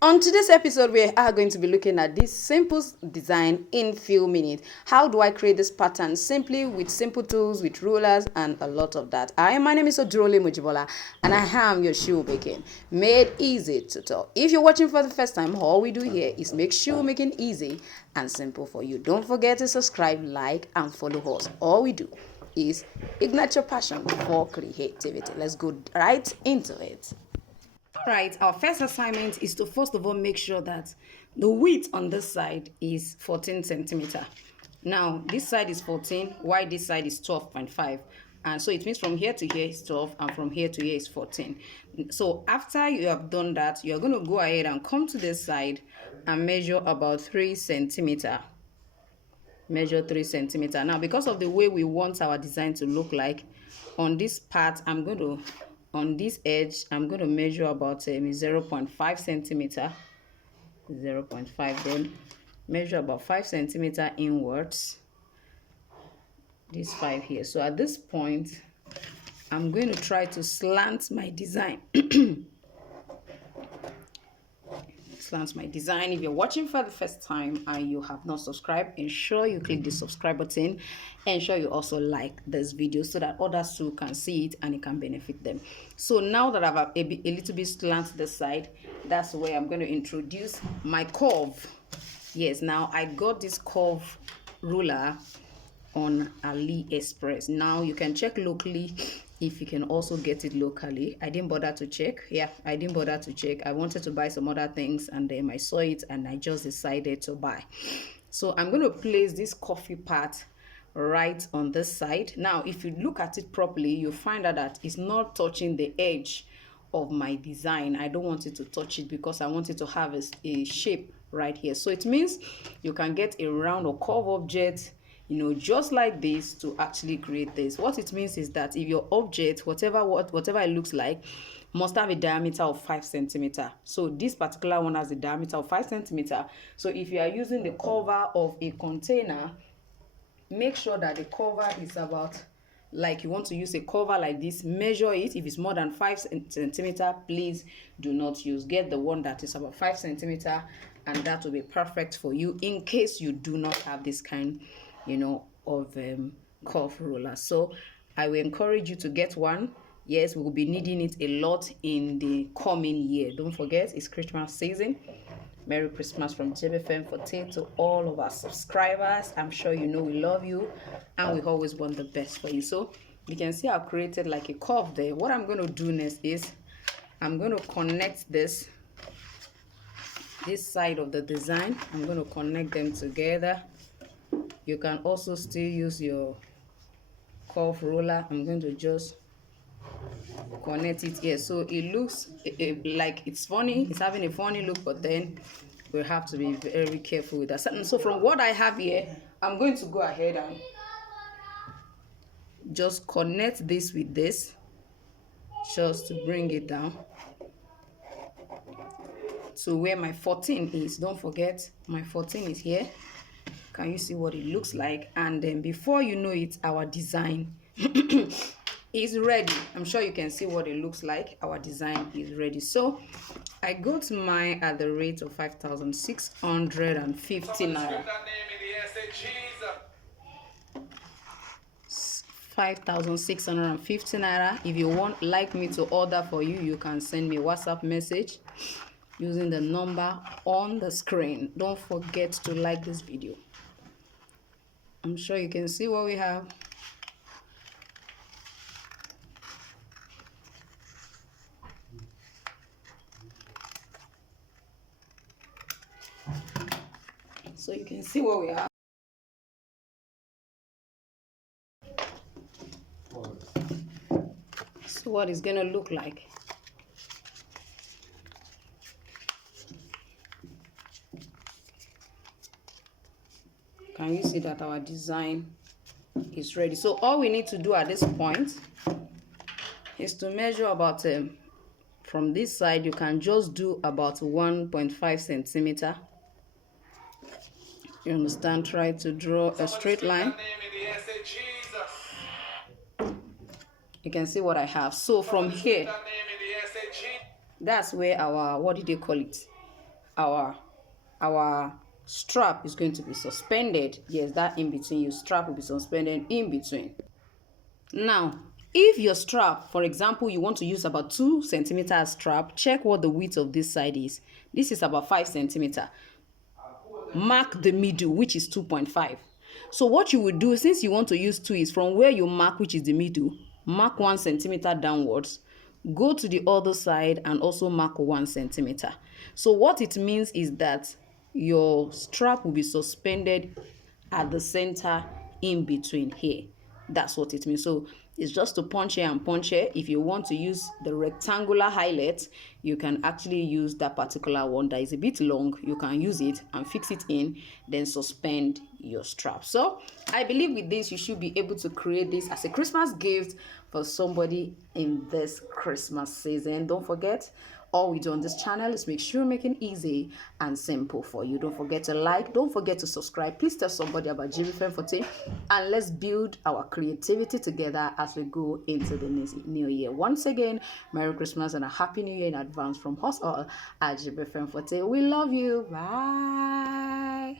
On today's episode, we are going to be looking at this simple design in few minutes. How do I create this pattern simply with simple tools, with rulers, and a lot of that. My name is Odrole Mujibola, and I am your shoemaking made easy tutor. If you're watching for the first time, all we do here is make shoemaking easy and simple for you. Don't forget to subscribe, like, and follow us. All we do is ignite your passion for creativity. Let's go right into it. Right, our first assignment is to first of all make sure that the width on this side is 14 centimeter. Now, this side is 14, while this side is 12.5. And so it means from here to here is 12, and from here to here is 14. So after you have done that, you're going to go ahead and come to this side and measure about 3 centimeter. Measure 3 centimeter. Now, because of the way we want our design to look like, on this part, on this edge, I'm going to measure about 0.5 centimeter. 0.5, then measure about 5 centimeter inwards. This 5 here. So at this point, I'm going to try to slant my design. Slant my design. If you're watching for the first time and you have not subscribed, ensure you click the subscribe button. Ensure you also like this video so that others too can see it and it can benefit them. So now that I've a little bit slant this side, that's where I'm going to introduce my curve. Yes, now I got this curve ruler on AliExpress. Now you can check locally if you can also get it locally. I didn't bother to check. I didn't bother to check. I wanted to buy some other things and then I saw it and I just decided to buy. So I'm going to place this coffee part right on this side. Now if you look at it properly, you'll find out that it's not touching the edge of my design. I don't want it to touch it because I want it to have a shape right here. So it means you can get a round or curved object, you know, just like this to actually create this. What it means is that if your object, whatever it looks like, must have a diameter of 5 centimeter. So this particular one has a diameter of 5 centimeter. So if you are using the cover of a container, make sure that the cover is about, like you want to use a cover like this, measure it. If it's more than 5 centimeter, please do not use. Get the one that is about 5 centimeter, and that will be perfect for you in case you do not have this kind, you know, of curve ruler. So I will encourage you to get one. Yes, we will be needing it a lot in the coming year. Don't forget, it's Christmas season. Merry Christmas from Jibbyfemforte to all of our subscribers. I'm sure you know we love you and we always want the best for you. So you can see I've created like a curve there. What I'm going to do next is I'm going to connect this side of the design. I'm going to connect them together. You can also still use your curve ruler. I'm going to just connect it here so it looks like it's funny, it's having a funny look, but then we have to be very careful with that. So from what I have here, I'm going to go ahead and just connect this with this just to bring it down to where my 14 is. Don't forget, my 14 is here. Can you see what it looks like? And then before you know it, our design is ready. I'm sure you can see what it looks like. Our design is ready. So I go to mine at the rate of 5,650 naira. 5,650 naira. If you want like me to order for you, you can send me a WhatsApp message using the number on the screen. Don't forget to like this video. I'm sure you can see what we have. So you can see what we have. So what it's gonna look like. Can you see that our design is ready? So all we need to do at this point is to measure about from this side. You can just do about 1.5 centimeter. You understand? Try to draw a straight line. You can see what I have. So from here, that's where our, what did they call it? our strap is going to be suspended. Yes, that in between, your strap will be suspended in between. Now, if your strap, for example, you want to use about 2 centimeters strap, check what the width of this side is. This is about 5 centimeter. Mark the middle, which is 2.5. So what you will do, since you want to use 2, is from where you mark, which is the middle, mark 1 centimeter downwards, go to the other side and also mark 1 centimeter. So what it means is that your strap will be suspended at the center in between here. That's what it means. So it's just to punch here and punch here. If you want to use the rectangular eyelet, you can actually use that particular one that is a bit long. You can use it and fix it in, then suspend your strap. So I believe with this, you should be able to create this as a Christmas gift for somebody in this Christmas season. Don't forget, all we do on this channel is make sure making easy and simple for you. Don't forget to like, don't forget to subscribe. Please tell somebody about Jibbyfemforte, and let's build our creativity together as we go into the new year. Once again, Merry Christmas and a Happy New Year in advance from us all at Jibbyfemforte. We love you. Bye.